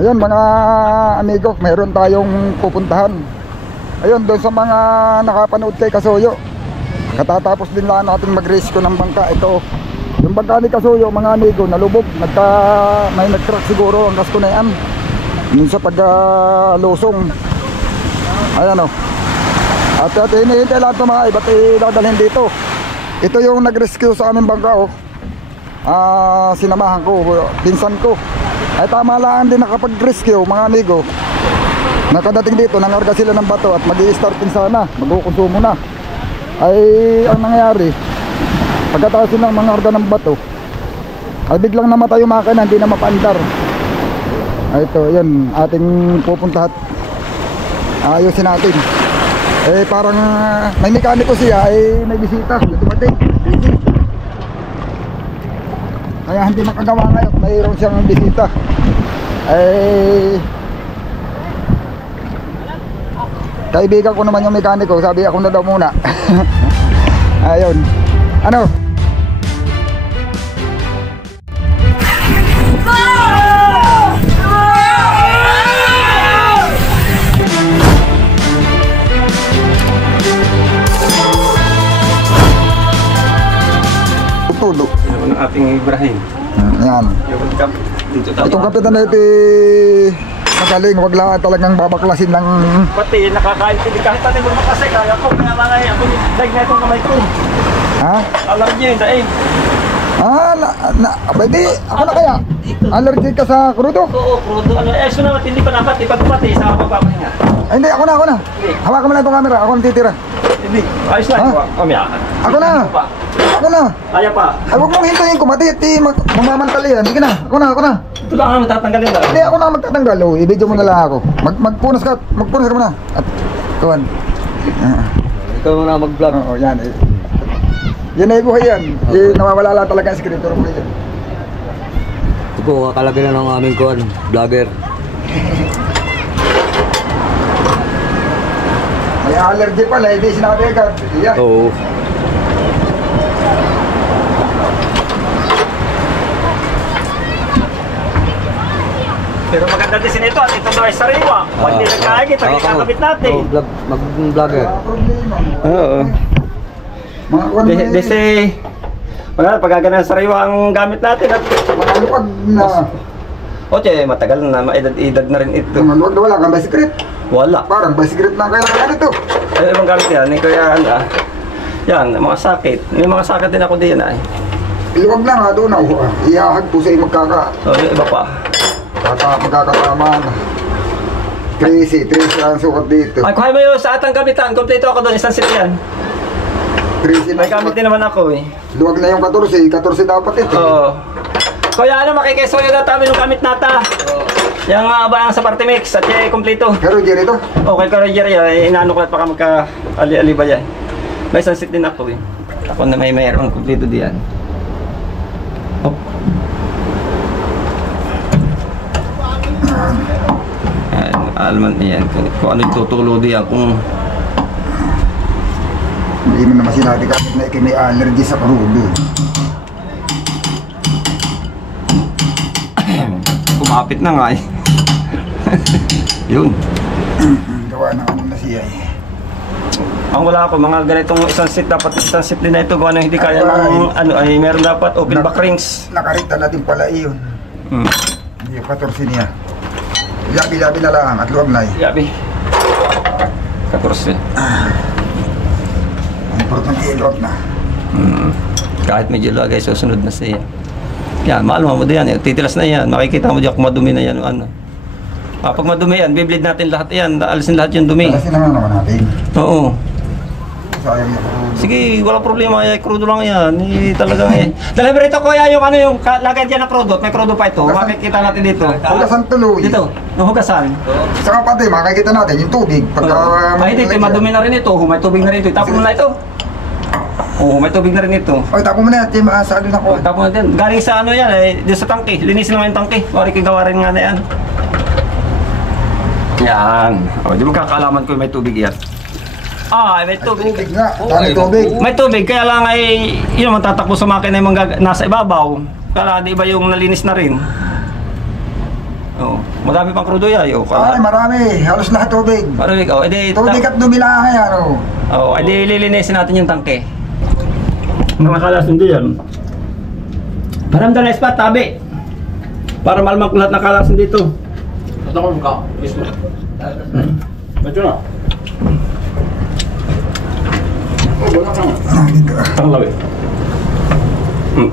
Ayun mga amigo, meron tayong pupuntahan. Ayun, doon sa mga nakapanood kay Kasuyo, katatapos din lang natin mag-rescue ng bangka. Ito, yung bangka ni Kasuyo mga amigo, nalubog. May nag-crack siguro ang gasto na yan yun sa pag-lusong. Ayan o. At hinihintay lahat ng mga iba't dadalhin dito. Ito yung nag-rescue sa aming bangka o. Sinamahan ko, pinsan ko. Ay tama lang din nakapag-rescue mga amigo. Nakadating dito, nangarga sila ng bato at mag-i-startin sana, mag-ukonsumo na. Ay ang nangyari, pagkatapos silang mangarga ng bato, ay biglang namatay yung makina, hindi na mapaandar. Ay ito, yun, ating pupunta at ayusin natin. Eh parang may mekaniko siya, ay may bisita, dumating. Kaya hindi makagawa ngayon, mayroon siyang bisita. Ay kaibigan ko naman yung mekaniko, sabi ako na daw muna. Ayun. Ano? Tulo. Yung ating Ibrahim. Yan. Itong kapitan na ito magaling, wag lang talagang babaklasin ng... Pati nakakaintindi kahit tayo magmakasay, kaya ko kaya mga ako daig na itong kamay ko. Ha? Allergy yun, daig. Pwede, ako na kaya? Allergic ka sa krudo? Oo, krudo. So naman, hindi pa dapat ipagpati sa papapahinga. Ay hindi, ako na. Hawakan mo lang itong camera, ako nang titira. Hindi, ayos lang. Ako na. Ako na. Kaya pa. Ay huwag mong hintayin ko, mamamantali yan. Sige na, ako na. Ito lang ang matatanggalin lang. Hindi, ako na magtatanggal. I-video mo na lang ako. Magpunas ka muna. At, tuwan. Ikaw muna mag-vlog. Oo, yan. Yan ay buhay yan. Nawawala lang talaga ang skriptor mo yan. Ito po, kakalagay na ng aming vlogger. May allergy pala, hindi sinabi agad. Yan. Oo. Pero maganda din sinito at ito daw ay sariwa. Pag hindi nagkain, ito ay kakabit natin. Mag-vlogger. Oo. Desi, pagkagana sariwa ang gamit natin at maluwag na. Oche, matagal na, maedad na rin ito. Maluwag na wala kang bicyclet. Wala. Parang bicyclet na kailangan ito. Ay, ibang gamit yan, kaya yan, mga sakit. May mga sakit din ako diyan ay. Iluwag na nga doon ako. Iyahag po sa magkaka. Oh, iba pa. Magkakasama na. Tracy ang sukat dito. Ay, kuhay mo yung sa atang gamitan. Kompleto ako doon, isang set yan. Tracy na may gamit din naman ako eh. Luwag na yung 14 dapat ito. Oo. Kuya, makikisoyo na tayo ng gamit nata. Yung ba sa party mix at kompleto. Pero Jerry ito? Okay, pero Jerry, inaano ko at baka magka-ali-ali ba yan. May isang set din ako eh. Ako na mayroon kompleto diyan. Oh. Alman yan, kung ano tutulo diyan, kung hindi mo naman sinabi kapit na may allergy sa krudo. kumapit na nga eh. Yun. Gawa na ano na siya eh. Ang wala ako, mga ganitong isang set, dapat isang set din na ito, kung ano hindi kaya ng ano ay meron dapat open back rings. Nakarita na din pala iyon. Yung 14 niya. Yabi na lang at luwag na eh. Yabi. 14. Importante yung luwag na. Kahit medyo luwag ay susunod na siya. Yan, maalma mo diyan. Titilas na yan. Makikita mo diyan kung madumi na yan o ano. Pag madumi yan, biblid natin lahat yan. Alisin lahat yung dumi. Alisin naman natin. Oo. Sayang na. Sige, walang problema. Ay, crudo lang yan. Talagang eh. Dahil rito ko yung ano yung lagay dyan ng crudo. May crudo pa ito. Makikita natin dito. Hugasan tuloy. Dito. Hugasan. Saka pati, makikita natin yung tubig. Ay, dito. Madumi na rin ito. May tubig na rin ito. Tapos mo na ito. Oo, may tubig na rin ito. Oy, tapo mo na yan. Maasalo na ko. Tapo na din. Galing sa ano yan eh. Dito sa tangke. Linisin naman yung tangke. Wari kagawa rin nga na yan. Yan. O, di mo kakalaman ko may tubig yan. Ah, may tubig. Tubig nga. Dami tubig. May tubig. Kaya lang ay yun naman tatakbo sa makina yung mga nasa ibabaw. Kaya di ba yung nalinis na rin. Oo. Madami pang crudo yan. Ay, marami. Halos lahat tubig. Marami, edi... Tubig at dumi lang yan, oh. Oo, edi lilinisin natin yung tangke. Mga kalas hindi yan. Paramdam na spot, tabi. Para malmak lahat ng kalasan dito. Ito ko mukha. Mismo. Medyo na. Ah, dito. Tanglaw eh.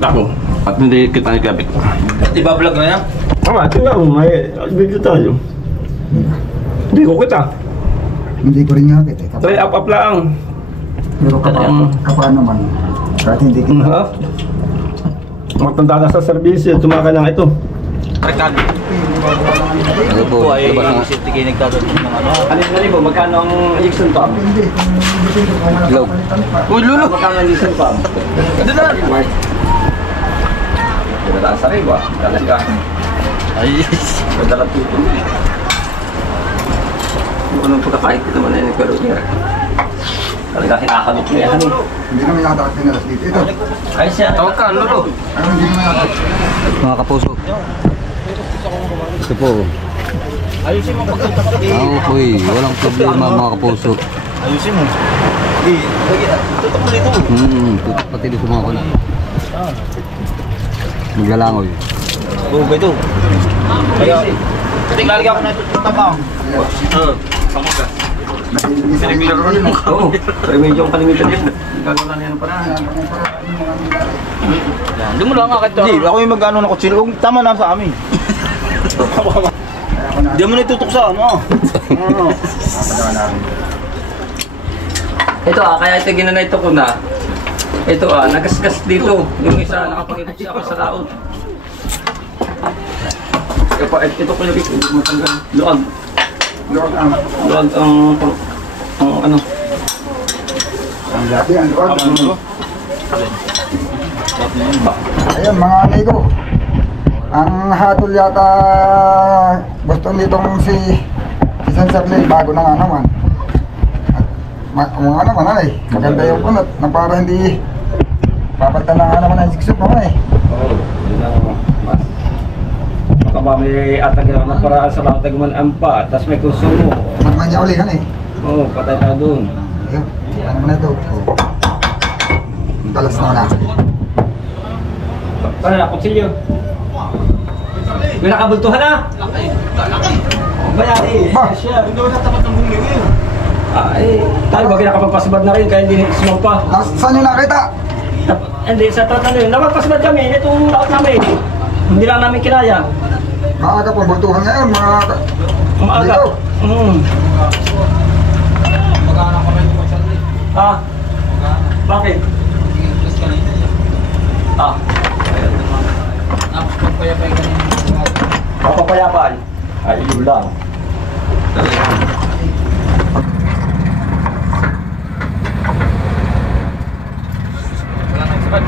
Tako. At hindi kita nagkabit. Iba-vlog na yan? Tingnan mo, may video tayo. Hindi ko kita. Hindi ko rin ngapit eh. Try up lang. Pero kapaan naman. Kahit hindi kita. Magtanda na sa serbisyo, tumaka lang ito. Rekado. Ano po, Ay, labas na. isip tigay nagdadalo ng ano. Alin po, magkano ang injection pump? Hindi. Kung wala Hello. kapalitan pa. Uy, lulo! Magkano ang injection pump? Ito na! Pinataas sa rin ba? Talaga. Ay, Madalang tuto. Yung anong pagkakait ko naman na pero niya. Talaga kinakamit niya yan eh. Hindi naman yata kasi nalas dito. Ito. Ay siya. tawag ka, lulo! Ano hindi naman yata. Mga kapuso. Ito po. Ayusin mo pagkakapit. Okay, walang problema mga kapuso. Ayusin mo. Hindi, tutok mo dito. Tutok pati dito mga kuna. Maglalangoy. Oo, ba ito? Kaya, tinglalagyan ko na ito sa tabang. Pamuga. Oo. Pero medyo ang kalimitan yun. Gagawa na yan ang paraan. Hindi mo lang akit. Hindi, ako yung mag-ano ng kutsilyo. Tama na sa amin. Hindi mo na itutok sa ano. Ito kaya ito ginanito ko na. Ito nagasgas dito. Yung isa nakapag-ibig siya ako sa laot. Ito ko yung matanggal. Luag. Luwag ang. Luag ang ano. Ang laki, ang luwag. Ayun mga amigo. Ang hatol yata gusto nitong si San Sarlil bago na nga naman. At mga naman ay maganda yung punot na para hindi papalitan na nga naman ang siksok naman eh. Oo, yun lang mas. Baka ba may atagyan ng paraan sa lahat ng ampa, tapos may konsumo. Magmanya ulihan eh. Oo, patay na doon. Ayun, ano naman na ito. Oh. Talas na na. Paano na, kutsilyo? May nakabultuhan na! Bayari! Ba? Hindi mo natapat ng bumili yun. Tayo ba nakapagpasabad na rin kaya hindi sumampa? Saan nyo nakita? Hindi, sa tratan na yun. Napagpasabad kami, itong laot namin. Hindi lang namin kinaya. Maaga pong bultuhan ngayon mga Umaga. amigo. Mag-anak kami ito masyadli. Bakit? Tapos pagpayapay ka niya. Kapapayapaan. Ay, yun lang. Wala nang sabat.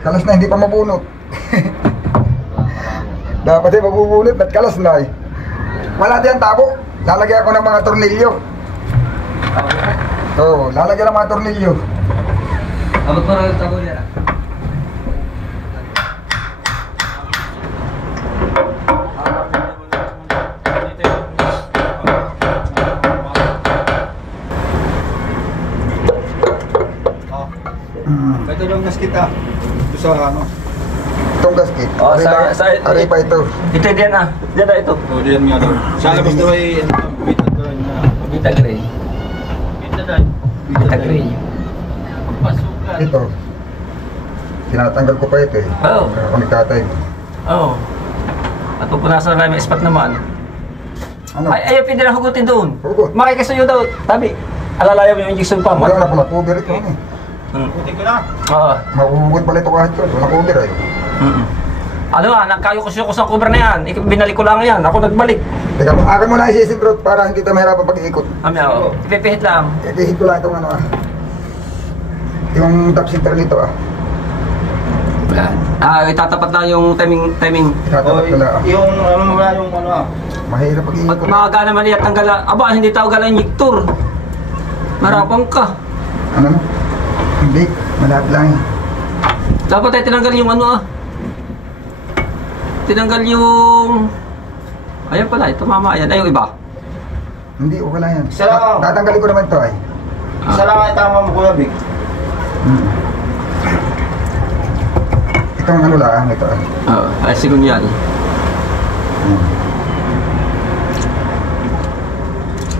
Kalas na hindi pa mabunot. Dapat ay mabubunot at kalas na eh. Wala din tabo. Lalagyan ako ng mga tornilyo. Oo, lalagyan ng mga tornilyo. Abot mo rin tabo niya. Ito yung gas kita. Ito sa ano. Itong gasket. Oh, sa- Ari pa ito. Ito diyan Diyan na ito. O, diyan nga daw. Sa labas daw ay bita daw na. Bita gray. Bita daw. Bita gray. Pagpasukan. Ito. Tinatanggal ko pa ito eh. Oo. Ako ni tatay. Oo. At pupunasan na may spot naman. Ano? Ayaw pwede na hugutin doon. Hugot. Makikisuyo daw. Tabi. Alalayaw yung injection pump. Wala na pala cover ito eh. Puti ko na. Oo. Mahuhugot pala ito kahit yun. Wala cover eh. Ano nagkayo ko sa cover na yan. Binalik ko lang yan. Ako nagbalik. Teka, akin mo na isisim bro para hindi tayo mahirapan pag-iikot. Oo. Ipipihit lang. Ipihit ko lang itong ano ah. Yung top center nito ah. Itatapat na yung timing. Ikatapat ko lang. Yung ano mo ba yung ano ah? Mahirap Pag pag-iikot. maaga naman iya tanggal. Aba, hindi tao gala injector. Marapang ka. Ano? Hindi. Malapit lang yan. Dapat ay tinanggal yung ano ah. Tinanggal yung... Ayan pala, ito mama. Ayan, ay yung iba. Hindi, okay lang yan. Isa lang. Tatanggalin ko naman ito ay. Isa lang ay tama mo Kuya Vic. Itong ano lang, ito ay. Oo, ay sigun yan.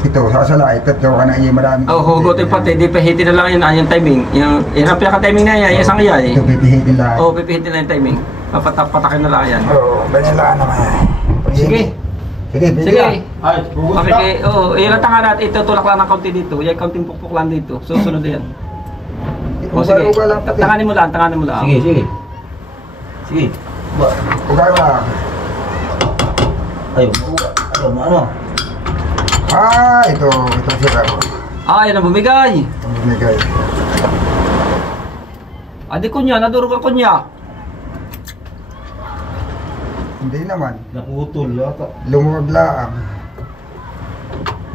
Ito, sasala, ito ka na iya marami. Oh, hugutin pati, di pahitin na lang yun, yung timing. Yung ang pinaka-timing na yan, yung isang iya eh. Ito pipihitin lang. Oo, pipihitin na yung timing. Patakin na lang yan. Oo, ganyan lang naman yan. Sige. Sige, pili Sige. lang. Ay, hugot Okay, na. ilan tanga natin, ito tulak lang ng kaunti dito. Yung kaunting pukpuk lang dito. Susunod yan. O sige, Uga lang pati. tanganin mo lang. Sige. Sige. Uga lang. Ayun. Ayun, ano? Ito sila ko. Yan ang bumigay. Ang bumigay. Adi kunya, nadurog ka kunya. Hindi naman. Naputol yata. Lumuwag lang.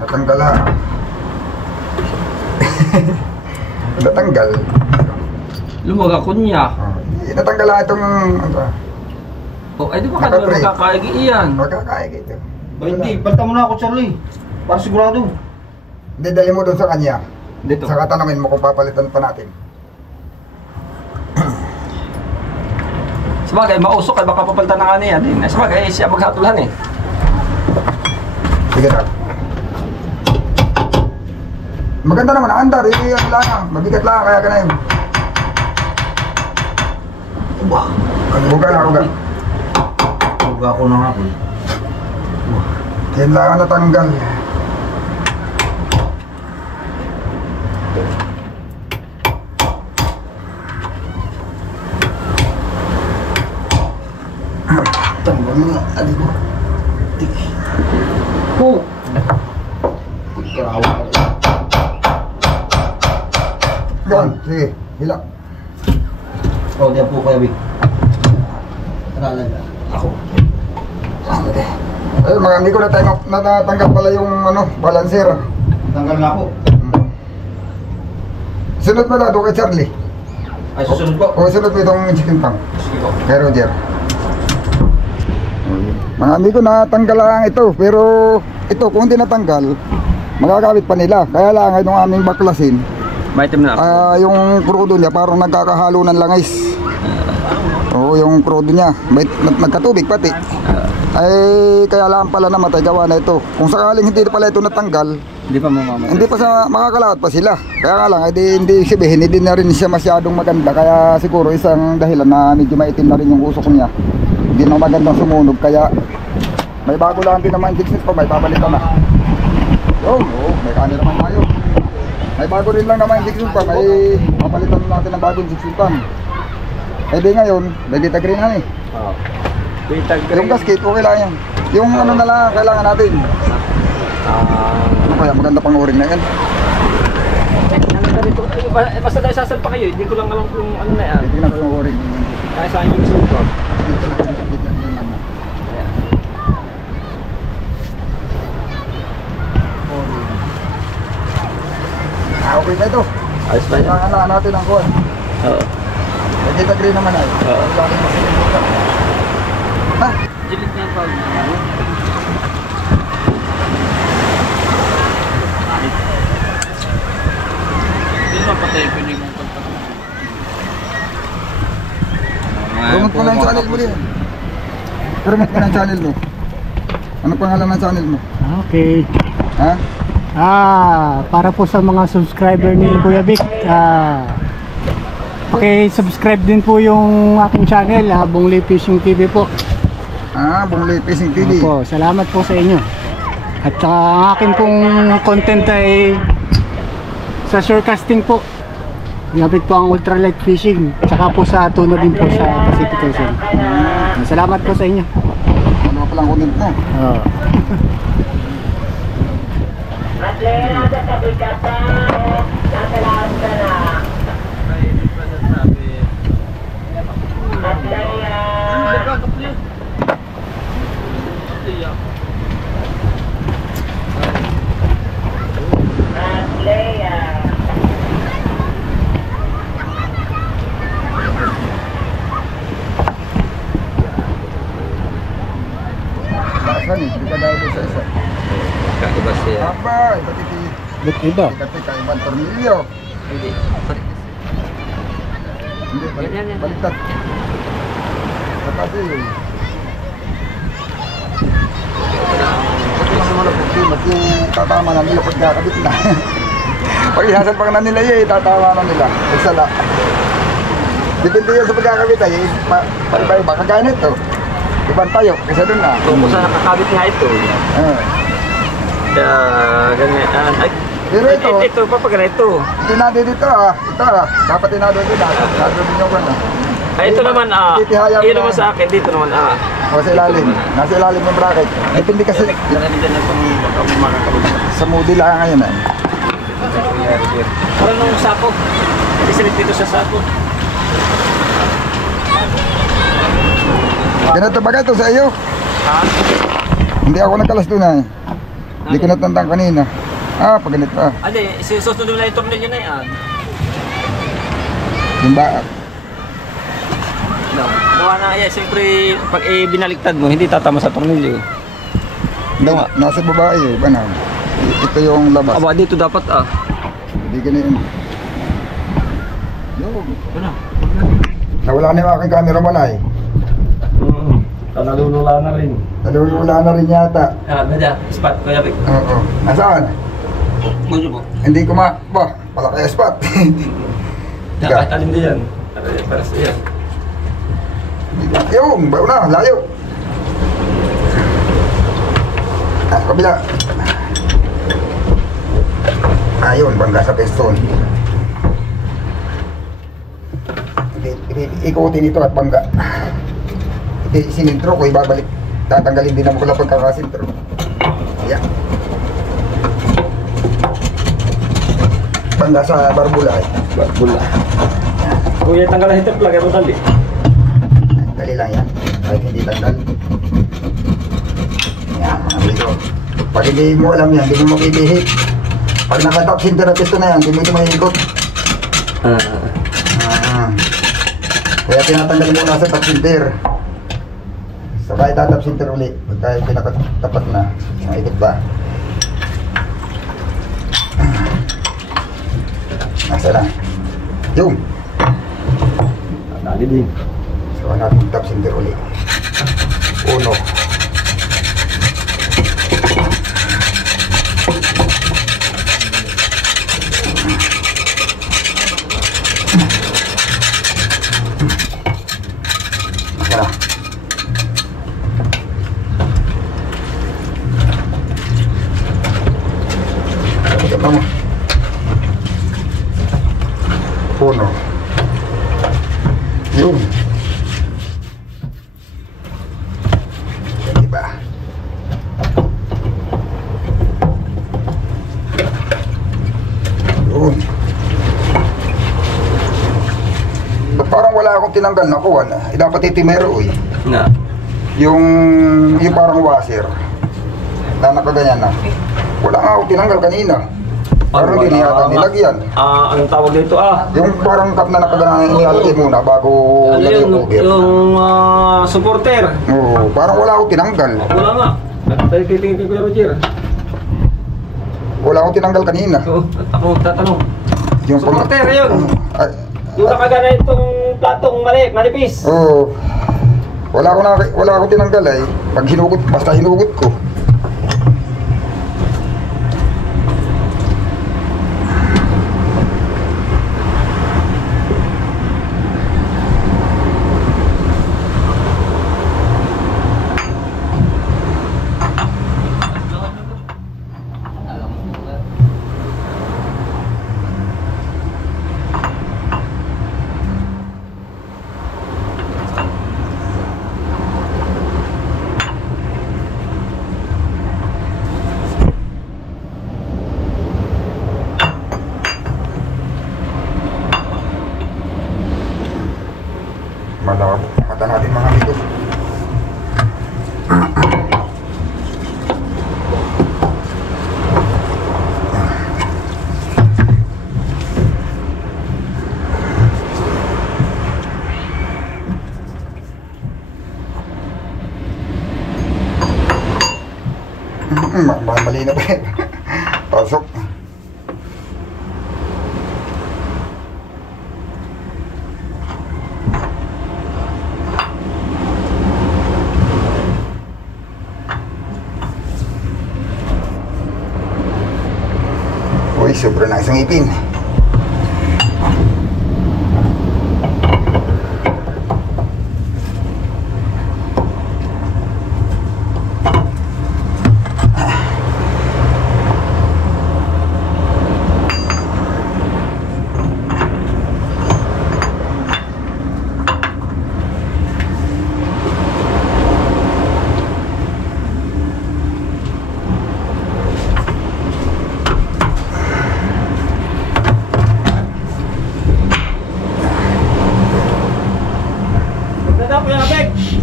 Natanggal lang. Natanggal. Lumaga kunya. Natanggal lang itong ano. Ay di ba ka naman magkakaigi iyan? Magkakain ito. Ba hindi, palta mo na ako Charlie. Para sigurado. Hindi, dali mo doon sa kanya. Dito. Saka tanongin mo kung papalitan pa natin. Sabagay, mausok ay baka papalitan na nga niya din. Sabagay, siya maghatulhan eh. Sige na. Maganda naman ang andar, ano lang, mabigat lang, kaya ka na yun. Uga lang, uga. Huwag ako na nga. Yan lang ang natanggal. Tanggal mo nga, aligo. Yan, sige, hila. Oh, diyan po Kuya Vic. Ako. Eh, mga hindi ko na tayo natanggal pala yung ano, balancer. Tanggal na ako. Sunod mo na doon kay Charlie. Ay, susunod po. O sunod mo itong chicken pang. Sige po. Kay Roger. Mga amigo, natanggal lang ito. Pero ito, kung hindi natanggal, magagamit pa nila. Kaya lang, itong aming baklasin, Maitim na. yung krudo niya parang nagkakahalo ng langis. Oo, yung krudo niya. Nagkatubig pati. Ay, kaya lang pala namatay gawa na ito. Kung sakaling hindi pala ito natanggal, Hindi pa mamamatay. hindi pa sa makakalawat pa sila. Kaya nga lang, hindi sabihin, hindi na rin siya masyadong maganda. Kaya siguro isang dahilan na medyo maitim na rin yung usok niya. Hindi na magandang sumunog. Kaya may bago lang din naman injection pa, may papalitan na. Yun, may kanin naman tayo. May bago rin lang naman injection pa, may papalitan natin ng bagong injection pa. Eh di ngayon, may Vita Green na eh. Yung gasket, okay lang yan. Yung ano na lang, kailangan natin. Ano kaya, maganda pang o-ring na yan. Basta dahil sasal pa kayo, hindi ko lang alam kung ano na yan. Tingnan ko yung o-ring. Kaya sa akin yung suko. Okay na ito. Ayos pa yan. Kailangan natin ang kuwan. Oo. May Vita Green naman ay. Oo. Laging masilimutan. Ha? Dilit na pa. Hindi naman patay ko yung Promote ko na yung channel mo din. Promote ko na yung channel mo. Ano pangalan ng channel mo? Okay. Ha? Para po sa mga subscriber ni Kuya Vic, paki-subscribe din po yung aking channel, Bungli Fishing TV po. Bungli Fishing TV. Opo, salamat po sa inyo. At saka ang akin pong content ay sa shorecasting po. Gamit po ang ultralight fishing. Tsaka po sa tuna din po sa Pacific Ocean. Salamat po sa inyo. Ano pa lang content mo? Oo. Ba't iba? Kasi kaibang tornilyo. Hindi. Hindi, Yan. baliktad. Kasi yun. Ito lang naman ang problema. Yung tatama na nila pagkakabit na. Pag isasalpang na nila yun, tatama na nila. Nagsala. Depende yan sa pagkakabit ay iba-iba. Kagaya nito. Ibang tayo, kasi doon na. Kung saan nakakabit nga ito. Kaya ganyan. Ay, Pero ito, pa ganito. tinado dito ito dapat tinado dito nado din yung ano. Ay, ito naman yun naman sa akin, dito naman O sa ilalim, nasa ilalim ng bracket. Depende kasi sa moody lang ngayon Parang nung sako. Isilit dito sa sako. Ganito ba ito sa iyo? Ha? Hindi ako nagkalas doon Hindi ko natandang kanina. Pag ganito Hindi, susunod lang yung tornilyo na yan. Yung ba? Gawa na yan, siyempre pag binaliktad mo, hindi tatama sa tornilyo. Nasa babae ba na? Ito yung labas. Aba, dito dapat Hindi ganyan. Nawala na yung aking camera mo na Nalulula na rin. Nalulula na rin yata. Nadya, spot, Kuya Vic. Oo. Nasaan? Gusto mo? Hindi ko malaki ang spot. Kahit alin din yan. Para sa yan. Yung, bayo na, layo. Kabila. Ayun, bangga sa piston. Ikutin ito at bangga. Sinintro ko, ibabalik. Tatanggalin din naman ko lang pagkakasintro. Yan. Bangga sa barbula Bula. Kuya, tanggal ang heater plug. Ito dali. Dali lang yan. Kahit hindi tanggal. Yan, mga amigo. Pag hindi mo alam yan, hindi mo makibihit. Pag naka-top center na piston na yan, hindi mo ito maikot. Kaya tinatanggal mo na sa top center. Sabay tatap center ulit. Pagka pinakatapat na, maikot ba? Nasa lang. Yung! Dali din. So, natin top center ulit. Uno. Tara. Ito mo. Uno. Yun. Diba? Yun. Parang wala akong tinanggal na kuha na. Dapat itimero Na. Yung parang washer. Na nakaganyan na. Wala nga akong tinanggal kanina. Parang hindi yata nilagyan. Anong tawag dito Yung parang cup na nakaganyan nilalagay muna bago Ano lagay yun, yung cover. yung supporter. Oo, parang wala akong tinanggal. Wala nga. Tayo titingin kay Kuya Roger. Wala akong tinanggal kanina. Oo, at ako magtatanong. Yung Supporter yun. Ay, Yung nakagana itong platong manipis. oo. Wala akong tinanggal ay. Pag hinugot, basta hinugot ko. Malabo ang mata natin mga amigo. Mali na ba? Pasok. sobra na isang ipin.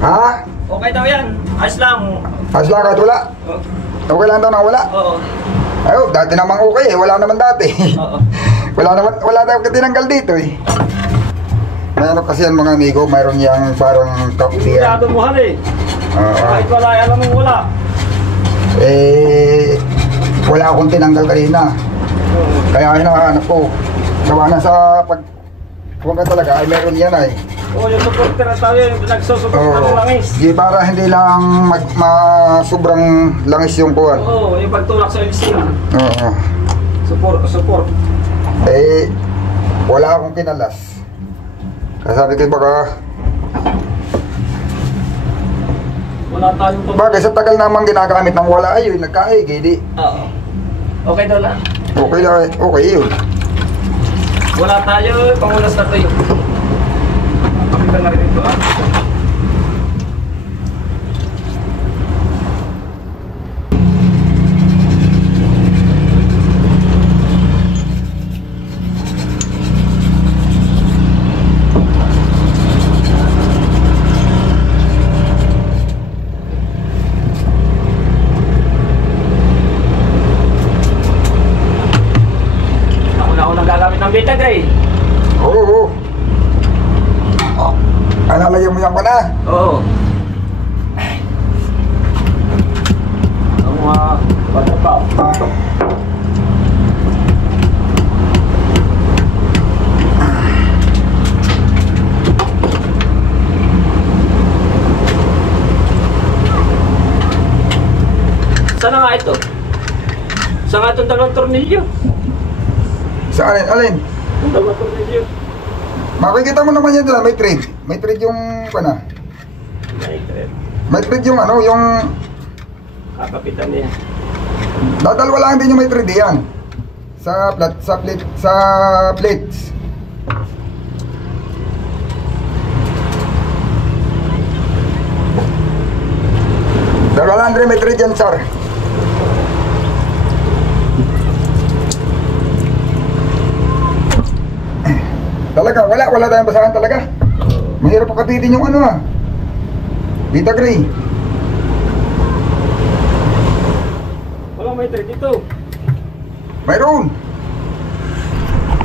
Ha? Okay daw yan. Ayos lang. Ayos lang kahit wala? Okay lang daw nang wala? Oo. Ayun, dati naman okay eh. Wala naman dati. Oo. wala daw tinanggal dito eh. Mayroon kasi yan mga amigo, mayroon yang parang kapiyan. Sigurado mo hali. Kahit wala, alam mo wala. Eh, wala akong tinanggal kanina. Kaya hinahanap ko. Gawa na sa pag... Kung ka talaga, ay meron yan ay. Oo, yung supporter na tayo, yung nagsusupport ng langis. Di para hindi lang sobrang langis yung kuwan. Oo, yung pagtulak sa LC. Oo. Support. Eh, wala akong kinalas. Kaya sabi ko baka... Wala tayong tumulong. Bagay sa tagal namang ginagamit ng wala ay yun, nagkaig eh di. Oo. Okay daw lang. Okay lang, okay yun. Wala tayo, pangulas na tayo. Pakita na rin ito ah. Ako nang gagamit ng Beta Gray. Oo. Oh, lalagyan mo yan pa na. Oo. Ang mga bata pa. Sana nga ito? Saan nga itong dalawang tornilyo? Sa alin? Alin? Itong dalawang tornilyo. Makikita mo naman yan doon, may thread. May thread yung, ano? May thread yung ano, yung... Kakapitan niya. Dadalwa lang din yung may thread yan. Sa plates. Dalawa lang din may thread yan, sir. Talaga, wala tayong basahan talaga. Mahirap pa kapitin yung ano ah. Beta Gray. Walang may thread dito. Mayroon.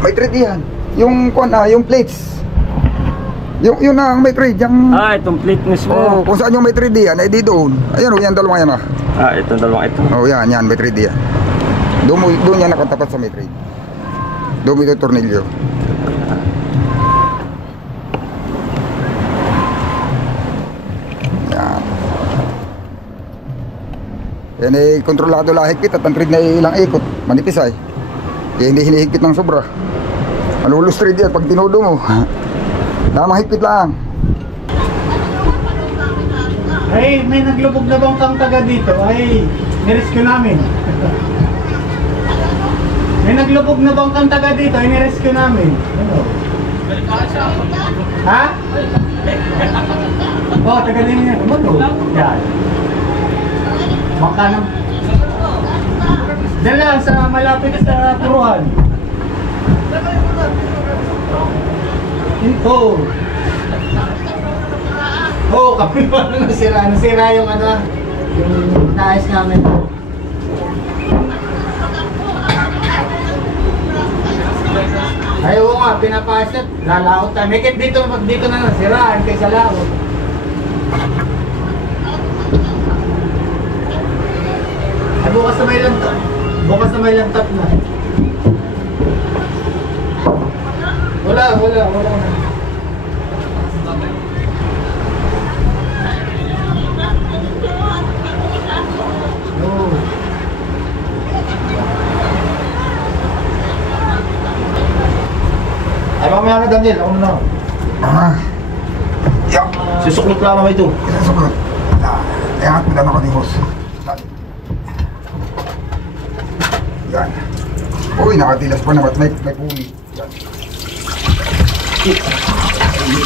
May thread yan. Yung yung plates. Yun na ang may thread. Yung... Itong plate mismo. Oh, kung saan yung may thread yan, ay di doon. Ayan o, yan dalawang yan ah. Itong dalawang ito. Oh, yan, may thread yan. Doon yan nakatapat sa may thread. Doon ito tornilyo. Yan ay kontrolado lang higpit at ang thread na ilang ikot, manipis ay. Kaya hindi hinihigpit ng sobra. Malulus thread yan pag tinudo mo. Damang higpit lang. Ay, may naglubog na bang kang taga dito? Ay, nirescue namin. May naglubog na bang kang taga dito? Ay, nirescue namin. Ano? Ha? Oh, taga din yan. Ano? Yan. Baka na. Diyan lang sa malapit sa Puruhan. Ito. Oo, kami pa na nasira. Nasira yung ano, yung naayos namin. Ay, oo nga, pinapasat. Lalaot tayo. Make it dito na nasiraan kaysa laot. Ay, bukas na may lantat. Bukas na may lantat na. Wala na. Angel, ako na lang. Ah. Yeah. Susuklot lang naman ito. Ilan suklot? Iangat mo lang ako ni boss. Yan. Uy, nakatilas pa naman. May pumi. Yan.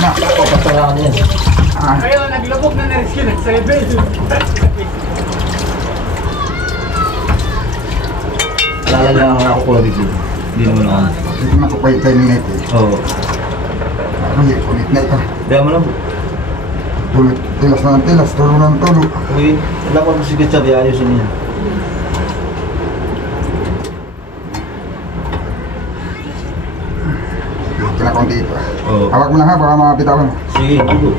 Na. Papasalaan yan. Ah. Ayaw, naglabog na na-rescue na sa level. Lalagyan ako ko dito. Hindi naman ako. Hindi na ko pa yung timing na ito. Oo. Ay, ulit na ito. Kaya mo lang. Ulit, tilas na ng tilas, tulo na ng tulo. Uy, wala pa mo si Ketchup, ayusin niya. Kinakong dito. Oo. Hawak mo lang ha, baka mapitawan mo. Sige, dito.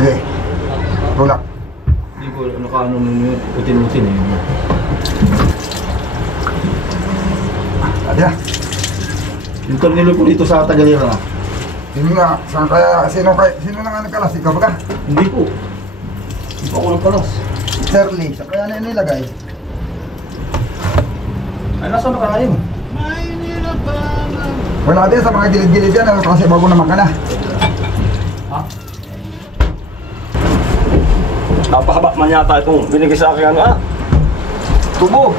Okay. Tulak. Hindi ko nakaano nung utin-utin eh. Adi na. Yung tornilyo po dito sa Tagalera. Sino nga, saan kaya, sino na nga nagkalas? Ikaw ba ka? Hindi po. Hindi po ako nagpalas. Shirley, sa kaya na inilagay. Ay, nasa nakalayo? Wala din sa mga gilid-gilid yan, ano, kasi bago naman ka na. Napahaba man yata itong binigay sa akin ano tubo.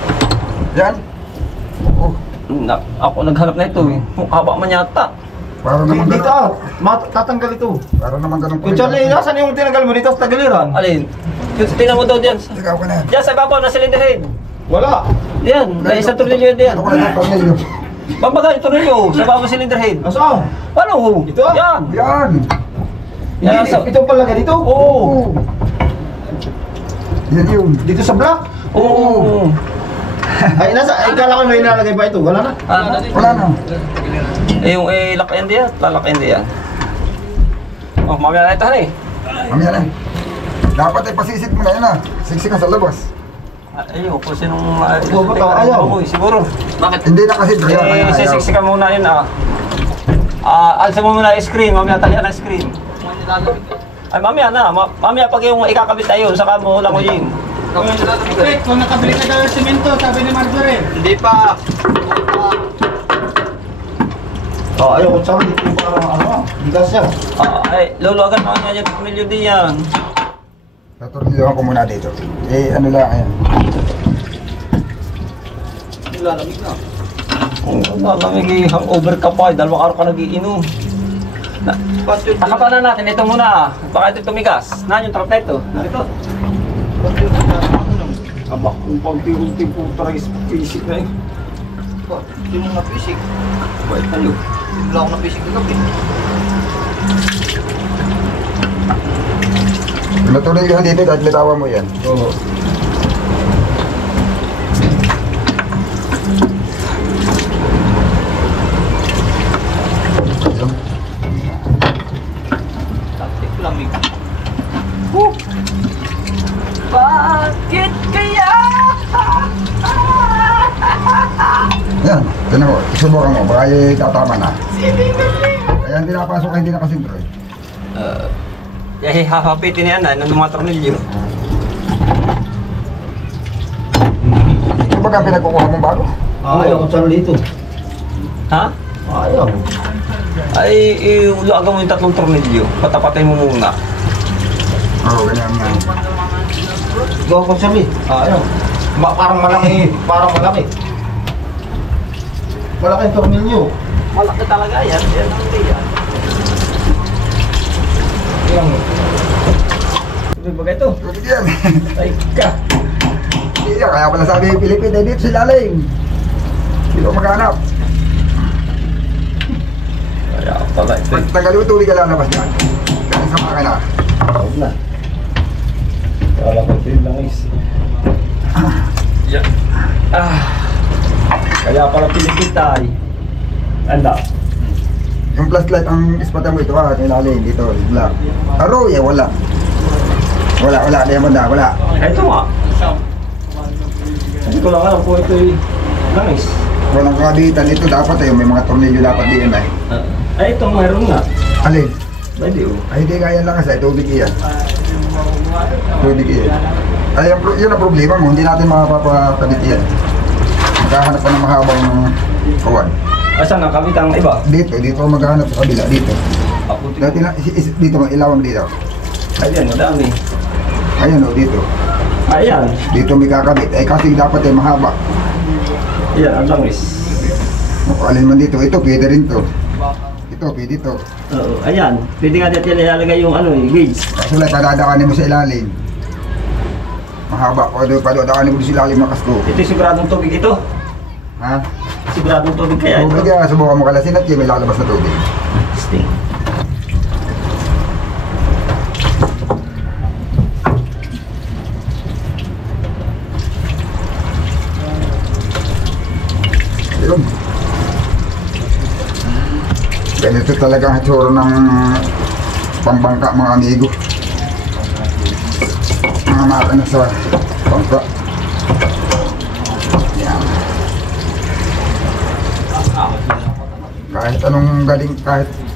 Yan. Oh, Ako naghanap na ito eh. Haba man yata. para naman Dito ganun. tatanggal ito. Para naman ganun. Kung Charlie, nasan yung tinanggal mo dito sa Tagaliran? Alin? Tingnan mo daw diyan. Ikaw ka na yan. Diyan sa ibabaw, nasa lindahin. Wala. Diyan, may isang tornilyo yan diyan. Ito ko na yung tornilyo. Bambaga yung tornilyo, sa ibabaw cylinder head. Nasaan? Ano? Ito? Yan. Yan. Yan sa... Ito pala dito? Oo. Oh. Yan yun. Dito sa block? Oo. Ay, ay, kala ko may nilalagay pa ito. Wala na. Wala na. Eh, yung lakayan diyan, lalakayan diyan. Oh, mamaya na ito eh. Mamaya na. Dapat ay pasisid mo na yun ah. Siksik ka sa labas. Ayun, kung sinong... Oo, ba't ayaw? Siguro. Bakit? Hindi na kasi kaya kaya ayaw. Sisiksikan muna yun alsa mo muna yung screen, mamaya talihan ang screen. Ay, mamaya na. Mamaya pag yung ikakabit na yun, saka mo lang yun. Wait, kung nakabili ka daw ng semento, sabi ni Marjorie. Hindi pa. Oh, ayaw ko Charlie. Dito yung parang ano. Bigas siya. Ay, luluagan naman nga yung tornilyo din yan. Tatornilyohan ko muna dito. Eh, ano lang, ayan. Nilalamig na. Malamig hangover ka pa, dalawang araw ka nagiinom. Takapanan natin, ito muna. Baka ito tumigas. Naan yung trap na ito? Narito. Abak kung pagtiwulti po taris pisik na eh. Hindi mo na pisik. Bait tayo. Hindi lang ako na pisik na gabi. Tatornilyohan dito kahit litawan mo yan. Oo. Taktik lamig. Bakit kaya? Yan, tinan ko. Subukan mo, baka tatama na. Kaya hindi napasok, hindi nakasintro eh. Hahapitin yan ng mga tornilyo. Ito ba ka pinagkukuha mong bago? Ayaw ko Charlie ito. Ha? Ayaw. Ay, ulagan mo yung tatlong tornilyo. Patapatay mo muna. Oo, ganyan yan. Gawa ko Charlie. Ayaw. Parang malaki. Parang malaki. Malaki yung tornilyo. Malaki talaga yan. Yan ang yan. Yan. Ano ba ito? Ganyan yan. Ay ka. Hindi yan, kaya pala sabi yung Pilipin, eh dito sila laling. Dito maghanap. Kaya pala ito. Pag tagal yung tubig ka lalabas yan. Kaya sa mga na. Huwag na. Kala ko ito yung langis. Yan. Kaya pala pinipitay. Anda. Yung flashlight ang ispatan mo ito ha, nilalim dito, black. Aro, wala. Wala, di naman na, wala. Ito nga. Hindi ko lang alam kung ito yung langis. Walang kabitan ito dapat eh, may mga tornilyo dapat din eh. Ay, ito mayroon nga. Alin? Pwede oh. Ay, hindi kaya lang kasi, tubig iyan. Tubig iyan. Ay, yun ang problema mo, hindi natin makapapakabit yan. Maghahanap ka ng mahabang kawan. Asan ang kabit ang iba? Dito maghahanap sa kabila, dito. Dati na, dito, ilawang dito. Ayan, madami. Ayan o, dito. Ayan. Dito may kakabit. Eh, kasi dapat ay mahaba. Ayan, ang langis. O, alin man dito, ito, pwede rin to. Ito, pwede to. Oo, ayan. Pwede nga natin ilalagay yung ano eh, gauge. Kaso lang, padadakanin mo sa ilalim. Mahaba, padadakanin mo sa ilalim ng kasko. Ito siguradong tubig ito. Ha? Siguradong tubig kaya ito. Tubig yan, subukan mo kalasin at may lalabas na tubig. Sting. Yun. Ganito talaga ang hitsura ng pambangka mga amigo. Mga makina sa bangka. Yan. Kahit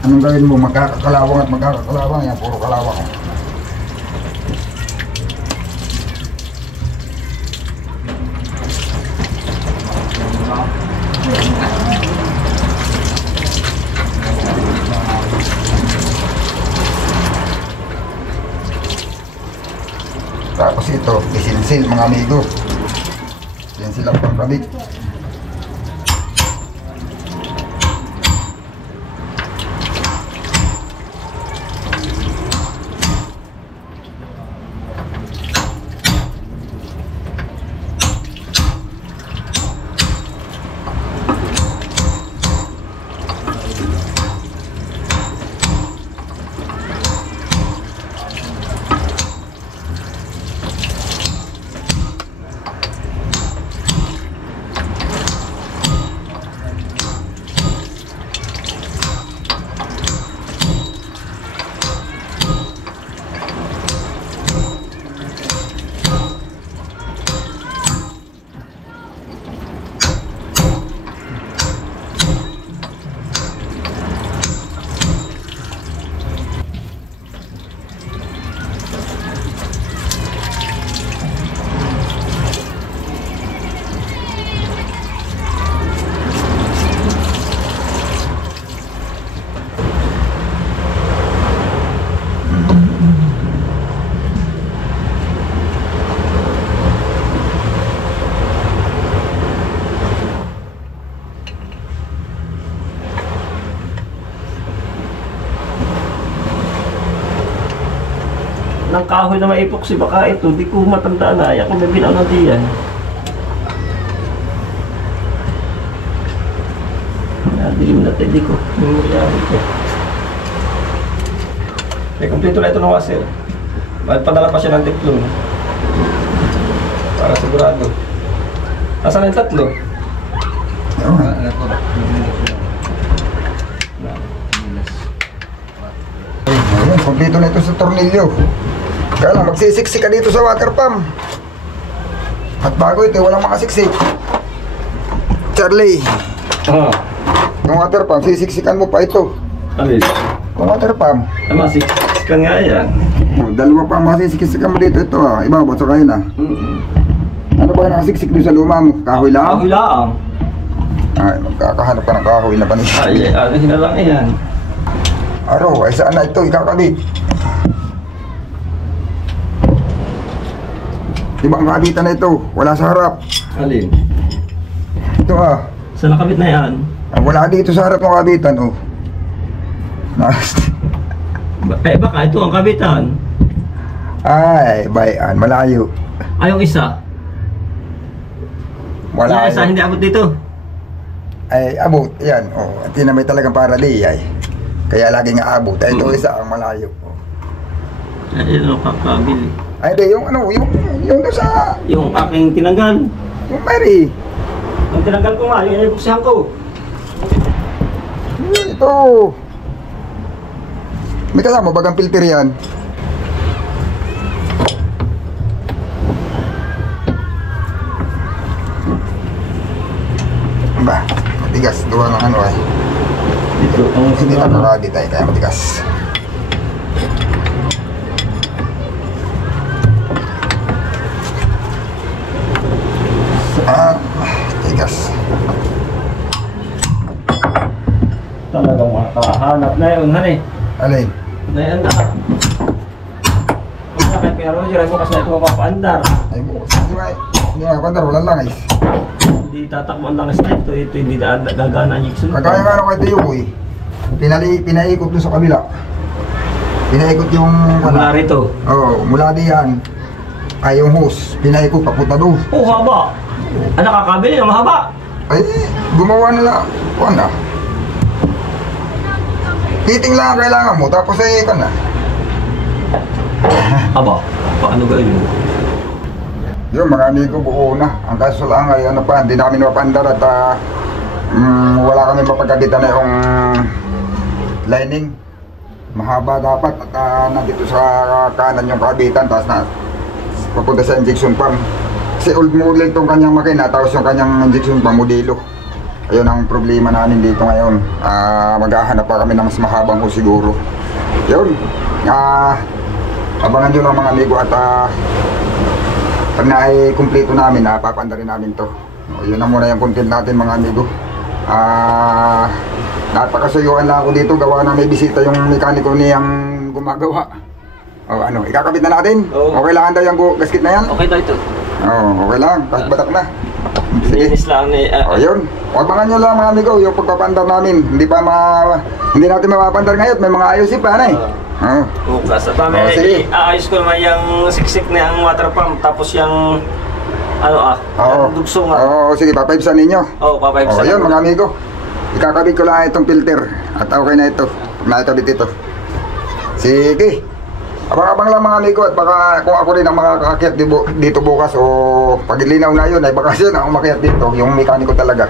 anong gawin mo, magkakakalawang at magkakakalawang yan, puro kalawang. Tapos ito, isinsil mga amigo. Yan silang pangkabit. Ng kahoy na maipok si baka ito, di ko matandaan na. Ako may binaw ng diyan. Dilim na tayo, di ko. Nangyayari ko. Eh, kompleto na ito ng washer. Padala pa siya ng diplom. Para sigurado. Nasaan yung tatlo? Ayun, kompleto na ito sa tornilyo. Kaya lang, magsisiksik ka dito sa water pump. At bago ito, walang makasiksik. Charlie, Oo. yung water pump, sisiksikan mo pa ito. Alis. Yung water pump. Tama, siksikan nga yan. Dalawa pa ang masisiksikan mo dito. Ito ibabaw sa kayo na. Ano ba yung nakasiksik doon sa luma mo? Kahoy lang? Kahoy lang. Ay, magkakahanap ka ng kahoy na panis. Ay, ano hinalang yan? Aro, ay saan na ito ikakabit? Ibang kabitan na ito, wala sa harap. Alin? Ito Saan nakabit na yan? wala dito sa harap ng kabitan Baka ito ang kabitan. Ay, bayan, malayo. Ay, yung isa. Wala Yung isa, hindi abot dito. Ay, abot, yan. Hindi na may talagang parali ay. Kaya laging aabot. Ay, ito isa ang malayo. Ay, ano kakabili. Ay, di, yung doon sa, Yung aking tinanggal. yung Mary. Ang tinanggal ko nga, yung inibuksahan ko. Ito. May kasama bagang filter yan. Ba, matigas. Gawa ng ano ay. Ito, ang Hindi siguro. na di tayo kaya matigas. Tigas. Talagang makahanap na yun, honey. Alin? Na yan na. Kung sakit kaya Roger, ay bukas na ito mapapaandar. Ay bukas. Hindi nga pandar, walang langis. Hindi tatakbo ang langas na ito. Ito hindi gagana ang yiksun. Kagaya nga ano kay Tiyo Boy, pinaikot doon sa kabila. Pinaikot yung... Mula rito. Oo, mula diyan. Ay yung hose, pinaikot papunta doon. Oh, haba. Ah, nakakabili na mahaba. Ay, gumawa nila. Kuwan na. Fitting lang ang kailangan mo, tapos ay kan na. Aba, paano gawin mo? Yung mga amigo buo na. Ang kaso lang ay ano pa, hindi namin mapandar at wala kami mapagkakitan na yung lining. Mahaba dapat at nandito sa kanan yung kabitan, tapos na papunta sa injection pump. Kasi old model itong kanyang makina, tapos yung kanyang injection pump modelo. Ayun ang problema namin dito ngayon. Maghahanap pa kami ng mas mahabang ho siguro. Yun. Abangan nyo lang mga amigo at pag na-kumpleto namin, papandarin namin to. Yun na muna yung content natin mga amigo. Napakasuyuan lang ako dito. Gawa na may bisita yung mekaniko niyang gumagawa. O ano, ikakabit na natin? Oo. Okay lang daw yung gasket na yan? Okay daw ito. Oo, okay lang. Kahit batak na. Sige. Linis lang ni... O yun, abangan nyo lang mga amigo, yung pagpapandar namin. Hindi natin mapapandar ngayon, may mga ayusin pa na eh. Oo. Bukas. At Oh, sige. aayos ko naman yung siksik na yung water pump. Tapos yung... Oo. yung dugso nga. Oo, sige, papayipsan ninyo. Oo, papayip O sa yun mga amigo, ikakabit ko lang itong filter. At okay na ito, nakikabit ito. Sige. Abang-abang lang mga amigo at baka kung ako rin ang makakakyat dito bukas o pag linaw na yun ay baka siya na umakyat dito, yung mekaniko talaga.